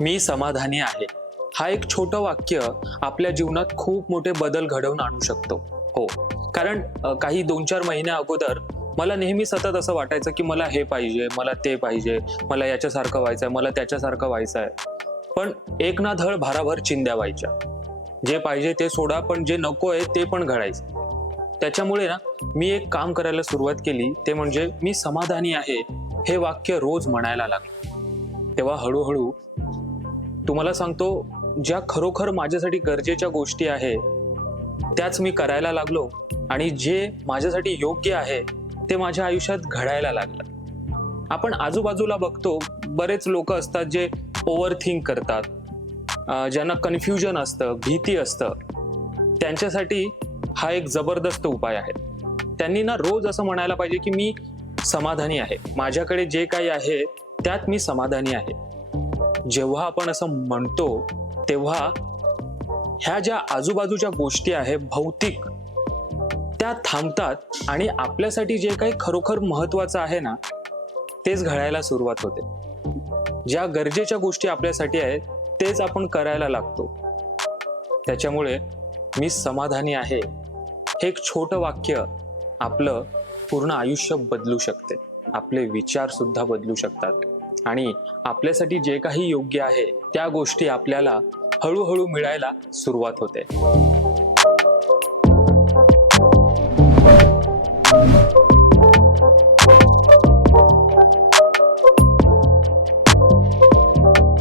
मी समाधानी आहे. हा एक छोटं वाक्य आपल्या जीवनात खूप मोठे बदल घडवून आणू शकतो. हो, कारण काही 2-4 महिन्या अगोदर मला नेहमी सतत असं वाटायचं की मला हे पाहिजे, मला ते पाहिजे, मला याच्यासारखं व्हायचंय, मला त्याच्यासारखं व्हायचंय. पण एक ना धड भाराभर चिंध्या व्हायच्या. जे पाहिजे ते सोडा, पण जे नको आहे ते पण घडायचं. त्याच्यामुळे ना मी एक काम करायला सुरुवात केली, ते म्हणजे मी समाधानी आहे हे वाक्य रोज म्हणायला लागलो. तेव्हा हळूहळू तुम्हाला सांगतो, ज्या खरोखर माझ्यासाठी गरजेच्या गोष्टी आहे त्याच मी करायला लागलो आणि जे माझ्यासाठी योग्य आहे ते माझ्या आयुष्यात घडायला लागलं. आपण आजूबाजूला बघतो, बरेच लोक असतात जे ओव्हर थिंक करतात, ज्यांना कन्फ्युजन असतं, भीती असतं. त्यांच्यासाठी हा एक जबरदस्त उपाय आहे. त्यांनी ना रोज असं म्हणायला पाहिजे की मी समाधानी आहे, माझ्याकडे जे काही आहे त्यात मी समाधानी आहे. जेव्हा आपण असं म्हणतो तेव्हा ह्या ज्या आजूबाजूच्या गोष्टी आहेत भौतिक, त्या थांबतात आणि आपल्यासाठी जे काही खरोखर महत्वाचं आहे ना तेच घडायला सुरुवात होते. ज्या गरजेच्या गोष्टी आपल्यासाठी आहेत तेच आपण करायला लागतो. त्याच्यामुळे मी समाधानी आहे हे एक छोटं वाक्य आपलं पूर्ण आयुष्य बदलू शकते. आपले विचार सुद्धा बदलू शकतात आणि आपल्यासाठी जे काही योग्य आहे त्या गोष्टी आपल्याला हळूहळू मिळायला सुरुवात होते.